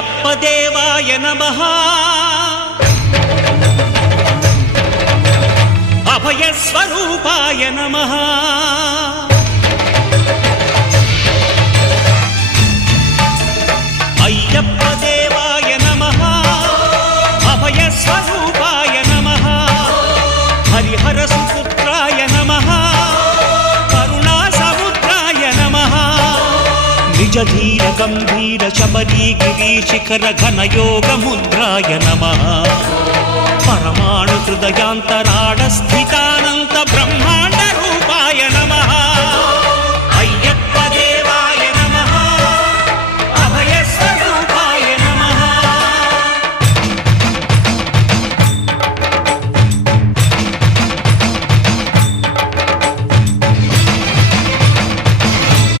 అయ్యప్ప దేవాయ నమః అభయ స్వరూపాయ నమః అయ్యప్ప దేవాయ నమః అభయ స్వరూపాయ నమః హరిహర సుపుత్రాయ నమః కరుణా సముద్రాయ నమః నిజ ధీర గంభీర శబరీ గిరి శిఖర ఘన యోగ ముద్రాయ నమః పరమాణు హృదయాంతరాళ స్థితాన